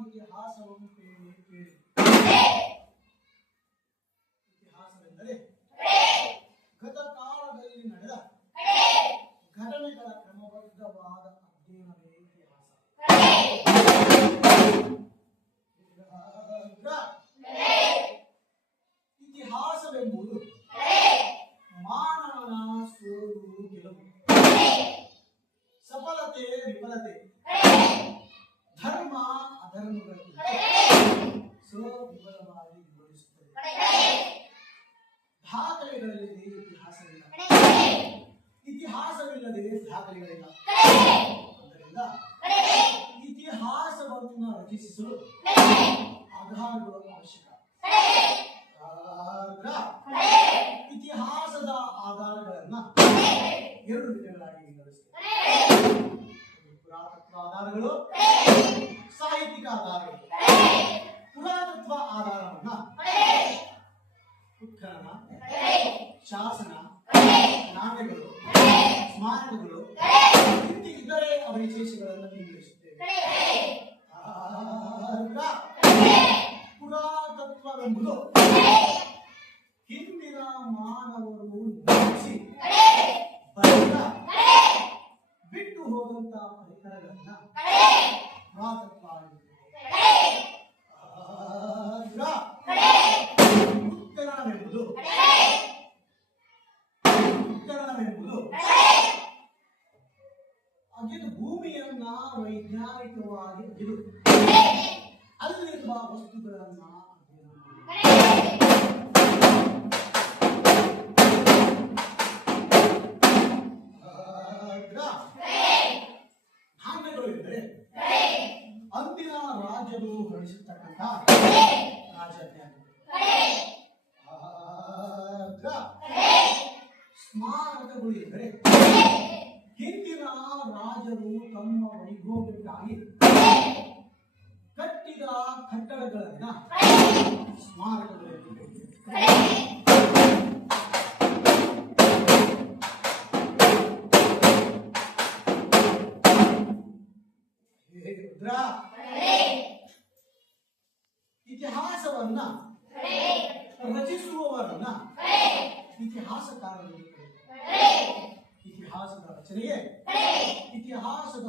ಇತಿಹಾಸವನ್ನು ಕೇಳಿ. ಇತಿಹಾಸವೆಂದರೆ ಗತಕಾಲದಲ್ಲಿ ನಡೆದ ಘಟನೆಗಳ ಕ್ರಮಬದ್ಧವಾದ ಅಧ್ಯಯನವೇ ಇತಿಹಾಸ. ಇತಿಹಾಸವೆಂಬುದು ಮಾನವನ ಸೋಲು ಗೆಲುವು, ಸಫಲತೆ ವಿಫಲತೆ, ಧರ್ಮ ಅಧರ್ಮಗಳನ್ನು ಸವಿವರವಾಗಿ ವಿವರಿಸುತ್ತದೆ. ದಾಖಲೆಗಳಲ್ಲಿ ಇತಿಹಾಸವಿಲ್ಲ, ಇತಿಹಾಸವಿಲ್ಲದೆ ದಾಖಲೆಗಳಿಲ್ಲ. ಆದ್ದರಿಂದ ಇತಿಹಾಸವನ್ನು ರಚಿಸಲು ಆಧಾರಗಳು ಅವಶ್ಯಕ. ಇತಿಹಾಸದ ಆಧಾರಗಳನ್ನ ಎರಡು ವಿಧಗಳಾಗಿ ವಿಂಗಡಿಸುತ್ತೇವೆ. ಪುರಾತತ್ವ ಆಧಾರಗಳು, ಸಾಹಿತ್ಯಿಕ ಆಧಾರಗಳು. ಪುರಾತತ್ವ ಆಧಾರವನ್ನ ಉತ್ಖನನ, ಶಾಸನ, ನಾಣ್ಯಗಳು, ಸ್ಮಾರಕಗಳು, ಇತರೆ ಅವಶೇಷಗಳನ್ನು ವಿಂಗಡಿಸುತ್ತೇವೆ. ಪುರಾತತ್ವವೆಂಬುದು ಹಿಂದಿನ ಮಾನವರು ನಡೆಸಿ ಬಳಿಕ ಬಿಟ್ಟು ಹೋದಂತ ಪರಿಕರಗಳನ್ನ ಪುರಾತತ್ವ ಉತ್ಖನನವೆಂಬುದು ಅಗೆದು ಭೂಮಿಯನ್ನ ವೈಜ್ಞಾನಿಕವಾಗಿ ಅಗೆದು ಅಲ್ಲಿರುವ ವಸ್ತುಗಳನ್ನ ಧಾನ್ಯಗಳು ಎಂದರೆ ಅಂದಿನ ರಾಜರು ಹೊರಡಿಸತಕ್ಕಂಥ ರಾಜಧಾನಿ. ಸ್ಮಾರಕಗಳು ಎಂದರೆ ಹಿಂದಿನ ರಾಜರು ತಮ್ಮ ವೈಭವಕ್ಕಾಗಿ ಕಟ್ಟಿದ ಕಟ್ಟಡಗಳನ್ನ ಸ್ಮಾರಕಗಳು ಇತಿಹಾಸವನ್ನ ರಚಿಸುವವರನ್ನ ಇತಿಹಾಸಕಾರರು. ಇತಿಹಾಸದ ರಚನೆಯೇ ಇತಿಹಾಸದ